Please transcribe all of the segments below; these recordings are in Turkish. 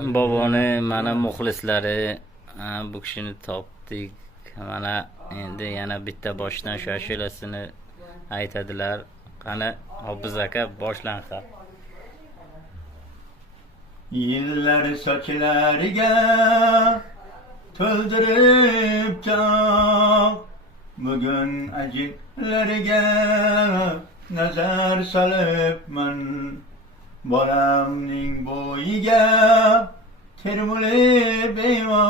boboni mana muxlislari bu kishini topdik. Mana endi yana bitta boshdan shu ashulasini aytadilar. Qani Hofiz aka boshlansa. Yıllar saçlarga to'ldirib choq, bugun ajinlarga nazar solibman. Bolamning bo'yiga termulib beyvo,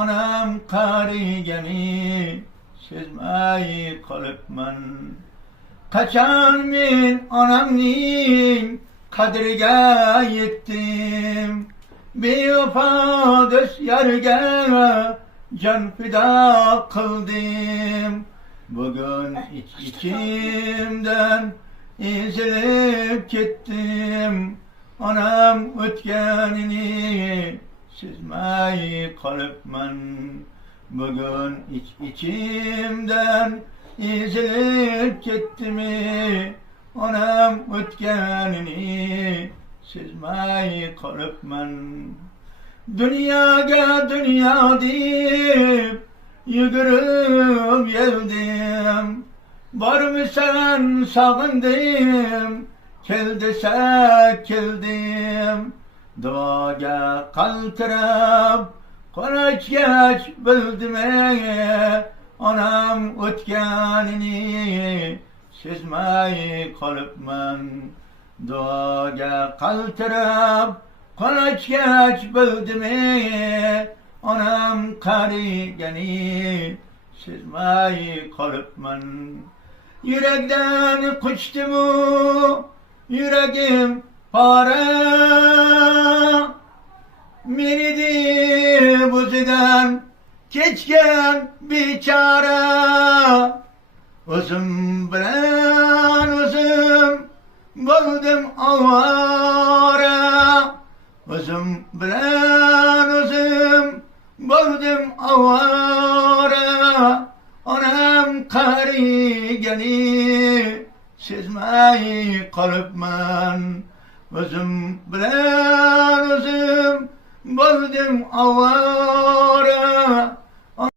onam qarigani sezmay qolibman. Qachon men onamning qadriga yettim, bevafo do'st yarga jon fido qildim. Bugun ichimdan ezilib ketdim, onam o'tganini sezmay qolibman. Bugun ichimdan ezilib ketdim, onam o'tganini sezmay qolibman. Dunyoga dunyo deb yugurib keldim, bormisan sog'indim, kel desa keldim. Duoga qaltirab qo'l ochgach bildim, onam o'tganini sezmay qolibman. Duoga qaltirab qo'l ochgach bildim, onam qarigani sezmay qolibman. Yurakdan quchdimu yuragim pora, meni deb o'zidan kechgan bechora. O'zim bilan o'zim bo'ldim ovora, o'zim bilan o'zim bo'ldim ovora. Onam qarigani sezmay qolibman. O'zim bilan o'zim bo'ldim ovora.